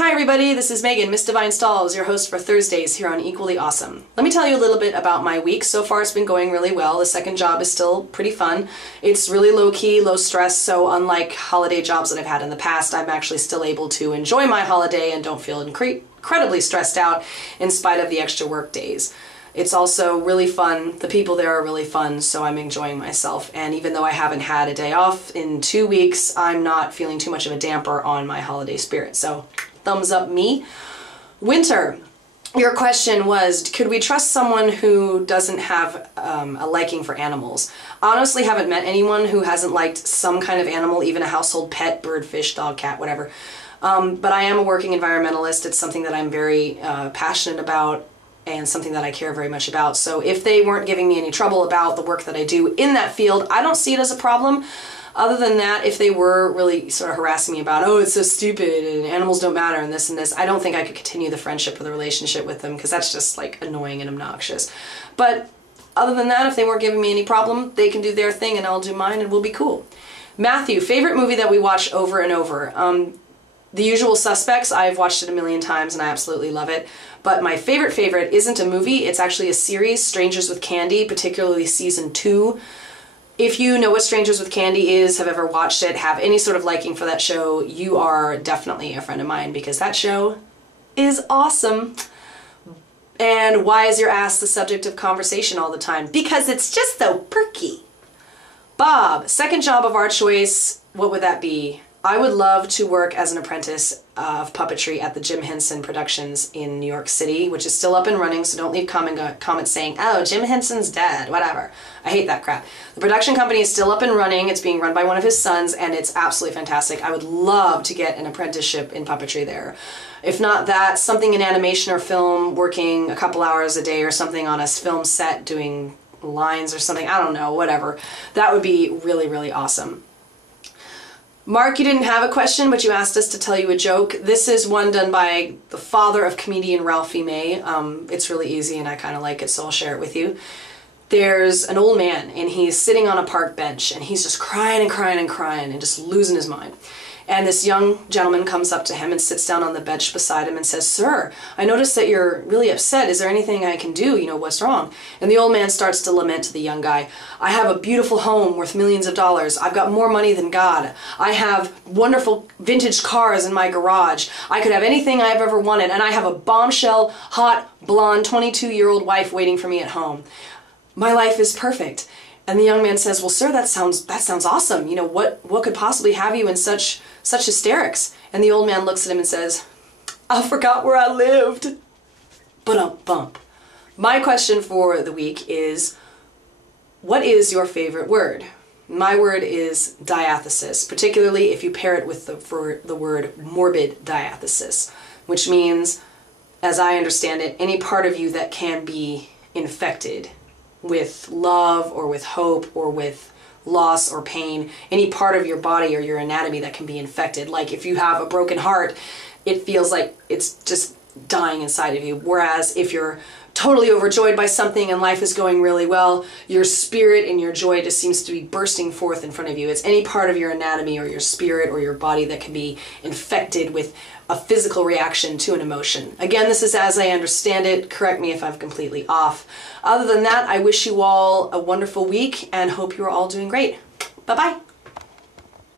Hi everybody, this is Megan, Miss Divine Stalls, your host for Thursdays here on Equally Awesome. Let me tell you a little bit about my week. So far it's been going really well. The second job is still pretty fun. It's really low-key, low stress, so unlike holiday jobs that I've had in the past, I'm actually still able to enjoy my holiday and don't feel incredibly stressed out in spite of the extra work days. It's also really fun. The people there are really fun, so I'm enjoying myself. And even though I haven't had a day off in 2 weeks, I'm not feeling too much of a damper on my holiday spirit. So thumbs up me. Winter. Your question was, could we trust someone who doesn't have a liking for animals? I honestly haven't met anyone who hasn't liked some kind of animal, even a household pet, bird, fish, dog, cat, whatever. But I am a working environmentalist. It's something that I'm very passionate about and something that I care very much about. So if they weren't giving me any trouble about the work that I do in that field, I don't see it as a problem. Other than that, if they were really sort of harassing me about, oh, it's so stupid and animals don't matter and this, I don't think I could continue the friendship or the relationship with them because that's just like annoying and obnoxious. But other than that, if they weren't giving me any problem, they can do their thing and I'll do mine and we'll be cool. Matthew, favorite movie that we watch over and over? The Usual Suspects. I've watched it a million times and I absolutely love it. But my favorite isn't a movie, it's actually a series, Strangers with Candy, particularly season 2. If you know what Strangers with Candy is, have ever watched it, have any sort of liking for that show, you are definitely a friend of mine because that show is awesome. And why is your ass the subject of conversation all the time? Because it's just so perky. Bob, second job of our choice, what would that be? I would love to work as an apprentice of puppetry at the Jim Henson Productions in New York City, which is still up and running, so don't leave comments saying, oh, Jim Henson's dead, whatever. I hate that crap. The production company is still up and running. It's being run by one of his sons, and it's absolutely fantastic. I would love to get an apprenticeship in puppetry there. If not that, something in animation or film, working a couple hours a day or something on a film set, doing lines or something, I don't know, whatever. That would be really, really awesome. Mark, you didn't have a question, but you asked us to tell you a joke. This is one done by the father of comedian Ralphie May. It's really easy and I kind of like it, so I'll share it with you. There's an old man and he's sitting on a park bench and he's just crying and crying and crying and just losing his mind. And this young gentleman comes up to him and sits down on the bench beside him and says, "Sir, I noticed that you're really upset. Is there anything I can do? You know, what's wrong?" And the old man starts to lament to the young guy. "I have a beautiful home worth millions of dollars. I've got more money than God. I have wonderful vintage cars in my garage. I could have anything I've ever wanted. And I have a bombshell, hot, blonde, 22-year-old wife waiting for me at home. My life is perfect." And the young man says, "Well, sir, that sounds awesome. You know, what could possibly have you in such hysterics?" And the old man looks at him and says, "I forgot where I lived." Ba-dum-bump. My question for the week is, what is your favorite word? My word is diathesis, particularly if you pair it with the word morbid diathesis, which means, as I understand it, any part of you that can be infected with love or with hope or with loss or pain, any part of your body or your anatomy that can be infected. Like if you have a broken heart, it feels like it's just dying inside of you. Whereas if you're totally overjoyed by something and life is going really well, your spirit and your joy just seems to be bursting forth in front of you. It's any part of your anatomy or your spirit or your body that can be infected with a physical reaction to an emotion. Again, this is as I understand it. Correct me if I'm completely off. Other than that, I wish you all a wonderful week and hope you're all doing great. Bye-bye.